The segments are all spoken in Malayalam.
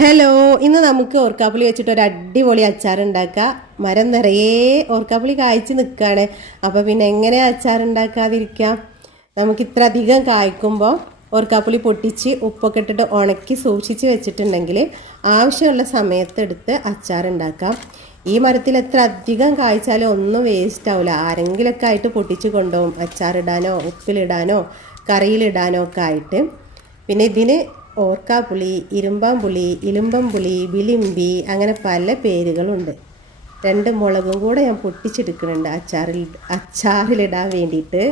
ഹലോ, ഇന്ന് നമുക്ക് ഓർക്കാപ്പുളി വെച്ചിട്ട് ഒരു അടിപൊളി അച്ചാർ ഉണ്ടാക്കാം. മരം നിറയെ ഓർക്കാപ്പുളി കായ്ച്ച് നിൽക്കുകയാണ്. അപ്പോൾ പിന്നെ എങ്ങനെ അച്ചാർ ഉണ്ടാക്കാതിരിക്കാം? നമുക്ക് ഇത്ര അധികം കായ്ക്കുമ്പോൾ ഓർക്കാപ്പുളി പൊട്ടിച്ച് ഉപ്പൊക്കെ ഇട്ടിട്ട് ഉണക്കി സൂക്ഷിച്ച് വെച്ചിട്ടുണ്ടെങ്കിൽ ആവശ്യമുള്ള സമയത്തെടുത്ത് അച്ചാർ ഉണ്ടാക്കാം. ഈ മരത്തിൽ എത്ര അധികം കായ്ച്ചാലും ഒന്നും വേസ്റ്റ് ആവില്ല. ആരെങ്കിലൊക്കെ ആയിട്ട് പൊട്ടിച്ച് കൊണ്ടുപോകും, അച്ചാറിടാനോ ഉപ്പിലിടാനോ കറിയിലിടാനോ ഒക്കെ ആയിട്ട്. പിന്നെ ഇതിന് ഓർക്കാപ്പുളി, ഇരുമ്പാമ്പുളി, ഇലുമ്പംപുളി, വിളിമ്പി അങ്ങനെ പല പേരുകളുണ്ട്. 2 മുളകും കൂടെ ഞാൻ പൊട്ടിച്ചെടുക്കുന്നുണ്ട് അച്ചാറിലിടാൻ വേണ്ടിയിട്ട്.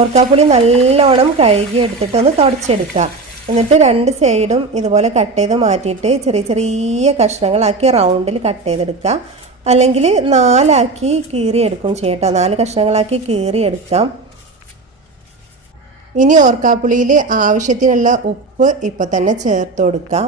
ഓർക്കാപ്പുളി നല്ലോണം കഴുകി എടുത്തിട്ട് ഒന്ന് തുടച്ചെടുക്കുക. എന്നിട്ട് 2 സൈഡും ഇതുപോലെ കട്ട് ചെയ്ത് മാറ്റിയിട്ട് ചെറിയ ചെറിയ കഷ്ണങ്ങളാക്കി റൗണ്ടിൽ കട്ട് ചെയ്തെടുക്കുക. അല്ലെങ്കിൽ 4 ആക്കി കീറിയെടുക്കും ചെയ്യട്ടോ. 4 കഷ്ണങ്ങളാക്കി കീറിയെടുക്കാം. ഇനി ഓർക്കാപ്പുളിയിൽ ആവശ്യത്തിനുള്ള ഉപ്പ് ഇപ്പോൾ തന്നെ ചേർത്ത് കൊടുക്കാം.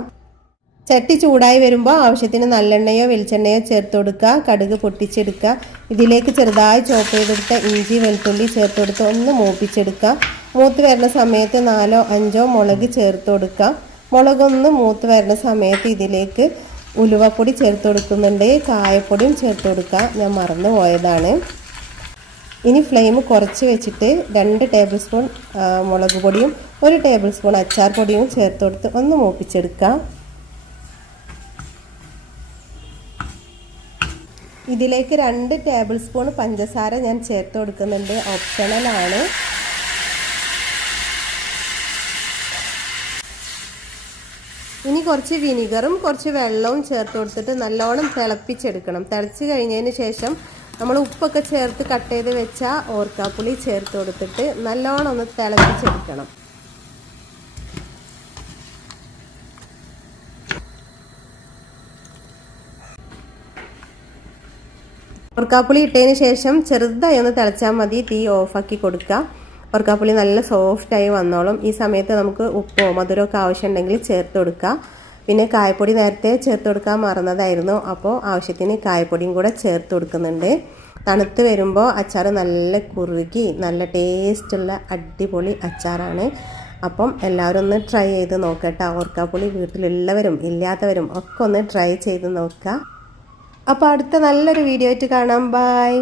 ചട്ടി ചൂടായി വരുമ്പോൾ ആവശ്യത്തിന് നല്ലെണ്ണയോ വെളിച്ചെണ്ണയോ ചേർത്ത് കൊടുക്കുക. കടുക് പൊട്ടിച്ചെടുക്കുക. ഇതിലേക്ക് ചെറുതായി ചോപ്പ് ചെയ്തെടുത്ത ഇഞ്ചി വെളുത്തുള്ളി ചേർത്ത് കൊടുത്ത് ഒന്ന് മൂപ്പിച്ചെടുക്കുക. മൂത്ത് വരുന്ന സമയത്ത് 4 5 മുളക് ചേർത്ത് കൊടുക്കുക. മുളകൊന്ന് മൂത്ത് വരുന്ന സമയത്ത് ഇതിലേക്ക് ഉലുവപ്പൊടി ചേർത്ത് കൊടുക്കുന്നുണ്ട്. കായപ്പൊടിയും ചേർത്ത് കൊടുക്കുക. ഞാൻ മറന്നു പോയതാണ്. ഇനി ഫ്ലെയിം കുറച്ച് വെച്ചിട്ട് 2 ടേബിൾ സ്പൂൺ മുളക് പൊടിയും 1 ടേബിൾ സ്പൂൺ അച്ചാർ പൊടിയും ചേർത്ത് കൊടുത്ത് ഒന്ന് മൂപ്പിച്ചെടുക്കാം. ഇതിലേക്ക് 2 ടേബിൾ സ്പൂൺ പഞ്ചസാര ഞാൻ ചേർത്ത് കൊടുക്കുന്നുണ്ട്. ഓപ്ഷണലാണ്. ഇനി കുറച്ച് വിനിഗറും കുറച്ച് വെള്ളവും ചേർത്ത് കൊടുത്തിട്ട് നല്ലോണം തിളപ്പിച്ചെടുക്കണം. തിളച്ച് കഴിഞ്ഞതിന് ശേഷം നമ്മൾ ഉപ്പൊക്കെ ചേർത്ത് കട്ട് ചെയ്ത് വെച്ച ഓർക്കാപ്പുളി ചേർത്ത് കൊടുത്തിട്ട് നല്ലോണം ഒന്ന് തിളപ്പിച്ചെടുക്കണം. ഓർക്കാപ്പുളി ഇട്ടതിന് ശേഷം ചെറുതായി ഒന്ന് തിളച്ചാൽ മതി. തീ ഓഫാക്കി കൊടുക്കുക. ഓർക്കാപ്പുളി നല്ല സോഫ്റ്റായി വന്നോളും. ഈ സമയത്ത് നമുക്ക് ഉപ്പോ മധുരമൊക്കെ ആവശ്യമുണ്ടെങ്കിൽ ചേർത്ത് കൊടുക്കുക. പിന്നെ കായപ്പൊടി നേരത്തെ ചേർത്ത് കൊടുക്കാൻ മറന്നതായിരുന്നു. അപ്പോൾ ആവശ്യത്തിന് കായപ്പൊടിയും കൂടെ ചേർത്ത് കൊടുക്കുന്നുണ്ട്. തണുത്ത് വരുമ്പോൾ അച്ചാർ നല്ല കുറുകി നല്ല ടേസ്റ്റുള്ള അടിപൊളി അച്ചാറാണ്. അപ്പം എല്ലാവരും ഒന്ന് ട്രൈ ചെയ്ത് നോക്കട്ടെ. ഓർക്കാപ്പുളി വീട്ടിലുള്ളവരും ഇല്ലാത്തവരും ഒക്കെ ഒന്ന് ട്രൈ ചെയ്ത് നോക്കുക. അപ്പോൾ അടുത്ത നല്ലൊരു വീഡിയോ ആയിട്ട് കാണാം. ബൈ.